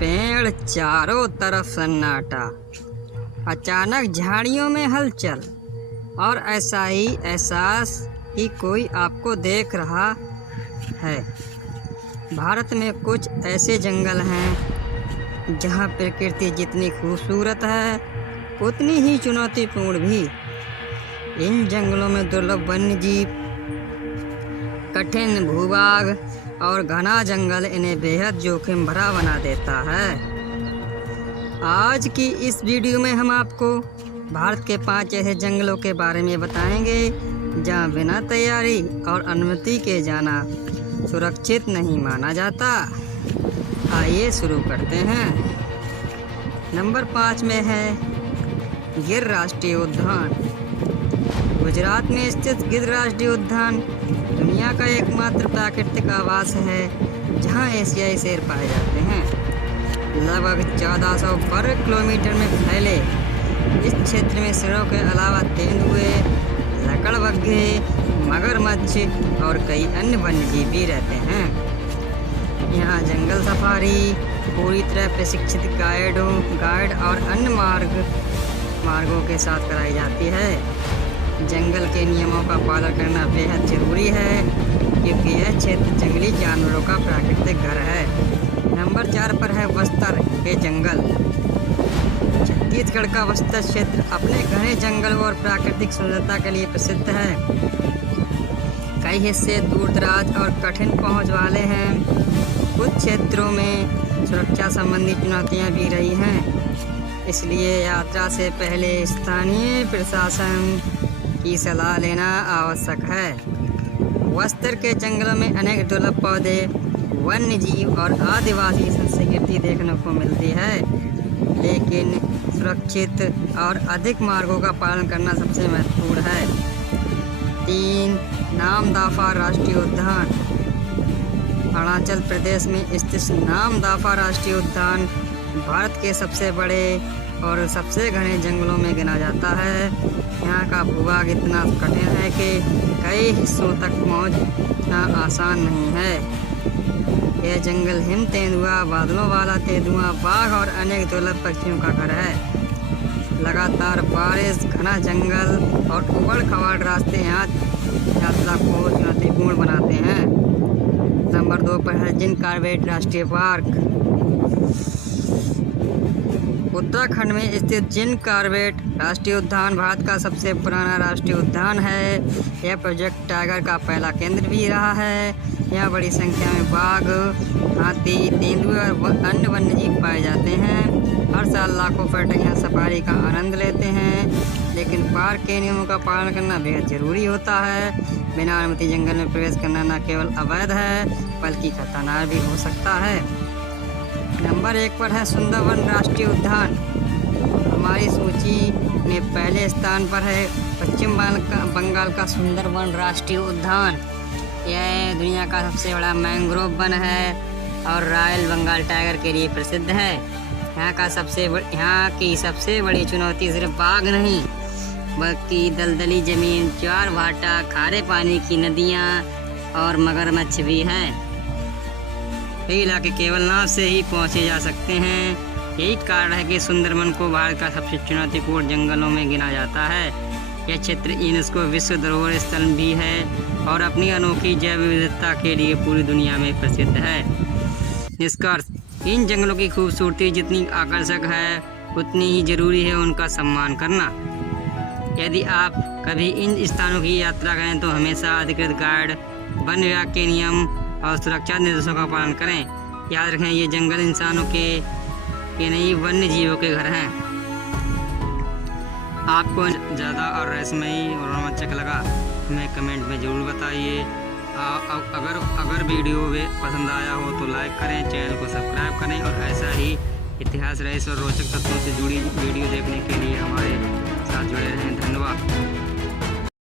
पेड़ चारों तरफ सन्नाटा, अचानक झाड़ियों में हलचल और ऐसा ही एहसास कि कोई आपको देख रहा है। भारत में कुछ ऐसे जंगल हैं जहां प्रकृति जितनी खूबसूरत है उतनी ही चुनौतीपूर्ण भी। इन जंगलों में दुर्लभ वन्य जीव, कठिन भूभाग और घना जंगल इन्हें बेहद जोखिम भरा बना देता है। आज की इस वीडियो में हम आपको भारत के 5 ऐसे जंगलों के बारे में बताएंगे जहां बिना तैयारी और अनुमति के जाना सुरक्षित नहीं माना जाता। आइए शुरू करते हैं। नंबर 5 में है गिर राष्ट्रीय उद्यान। गुजरात में स्थित गिर राष्ट्रीय उद्यान दुनिया का एकमात्र प्राकृतिक आवास है जहां एशियाई शेर पाए जाते हैं। लगभग 1400 वर्ग किलोमीटर में फैले इस क्षेत्र में शेरों के अलावा तेंदुए, लकड़बग्घे, मगरमच्छ और कई अन्य वन्यजीव भी रहते हैं। यहाँ जंगल सफारी पूरी तरह प्रशिक्षित गाइड और अन्य मार्गों के साथ कराई जाती है। जंगल के नियमों का पालन करना बेहद जरूरी है क्योंकि यह क्षेत्र जंगली जानवरों का प्राकृतिक घर है। नंबर 4 पर है बस्तर के जंगल। छत्तीसगढ़ का बस्तर क्षेत्र अपने घने जंगल और प्राकृतिक सुंदरता के लिए प्रसिद्ध है। कई हिस्से दूर दराज और कठिन पहुंच वाले हैं। कुछ क्षेत्रों में सुरक्षा संबंधी चुनौतियां भी रही हैं, इसलिए यात्रा से पहले स्थानीय प्रशासन की सलाह लेना आवश्यक है। बस्तर के जंगलों में अनेक दुर्लभ पौधे, वन्य जीव और आदिवासी संस्कृति देखने को मिलती है, लेकिन सुरक्षित और अधिक मार्गों का पालन करना सबसे महत्वपूर्ण है। 3 नामदफा राष्ट्रीय उद्यान। अरुणाचल प्रदेश में स्थित नामदफा राष्ट्रीय उद्यान भारत के सबसे बड़े और सबसे घने जंगलों में गिना जाता है। यहाँ का भूभाग इतना कठिन है कि कई हिस्सों तक पहुँचना आसान नहीं है। यह जंगल हिम तेंदुआ, बादलों वाला तेंदुआ, बाघ और अनेक दुर्लभ पक्षियों का घर है। लगातार बारिश, घना जंगल और उबड़-खाबड़ रास्ते यहाँ यात्रा को चुनौतीपूर्ण बनाते हैं। नंबर 2 पर है जिम कॉर्बेट राष्ट्रीय पार्क। उत्तराखंड में स्थित जिम कॉर्बेट राष्ट्रीय उद्यान भारत का सबसे पुराना राष्ट्रीय उद्यान है। यह प्रोजेक्ट टाइगर का पहला केंद्र भी रहा है। यहाँ बड़ी संख्या में बाघ, हाथी, तेंदुए और अन्य वन्यजीव पाए जाते हैं। हर साल लाखों पर्यटक यहाँ सफारी का आनंद लेते हैं, लेकिन पार्क के नियमों का पालन करना बेहद जरूरी होता है। बिना अनुमति जंगल में प्रवेश करना न केवल अवैध है बल्कि खतरनाक भी हो सकता है। नंबर 1 पर है सुंदरवन राष्ट्रीय उद्यान। हमारी सूची में पहले स्थान पर है पश्चिम बंगाल का सुंदरवन राष्ट्रीय उद्यान। यह दुनिया का सबसे बड़ा मैंग्रोव वन है और रॉयल बंगाल टाइगर के लिए प्रसिद्ध है। यहाँ की सबसे बड़ी चुनौती सिर्फ बाघ नहीं बल्कि दलदली जमीन, ज्वार भाटा, खारे पानी की नदियाँ और मगरमच्छ भी है। ये इलाके केवल नाव से ही पहुँचे जा सकते हैं। यही कारण है कि सुंदरवन को भारत का सबसे चुनौतीपूर्ण जंगलों में गिना जाता है। यह क्षेत्र यूनेस्को विश्व धरोहर स्थल भी है और अपनी अनोखी जैव विविधता के लिए पूरी दुनिया में प्रसिद्ध है। निष्कर्ष, इन जंगलों की खूबसूरती जितनी आकर्षक है उतनी ही जरूरी है उनका सम्मान करना। यदि आप कभी इन स्थानों की यात्रा करें तो हमेशा अधिकृत गाइड, वन विभाग के नियम और सुरक्षा निर्देशों का पालन करें। याद रखें, ये जंगल इंसानों के नहीं वन्य जीवों के घर हैं। आपको ज़्यादा और रहस्यमयी और रोमांचक लगा हमें कमेंट में ज़रूर बताइए। अगर वीडियो पसंद आया हो तो लाइक करें, चैनल को सब्सक्राइब करें और ऐसा ही इतिहास, रहस्य और रोचक तत्वों से जुड़ी वीडियो देखने के लिए हमारे साथ जुड़े रहें। धन्यवाद।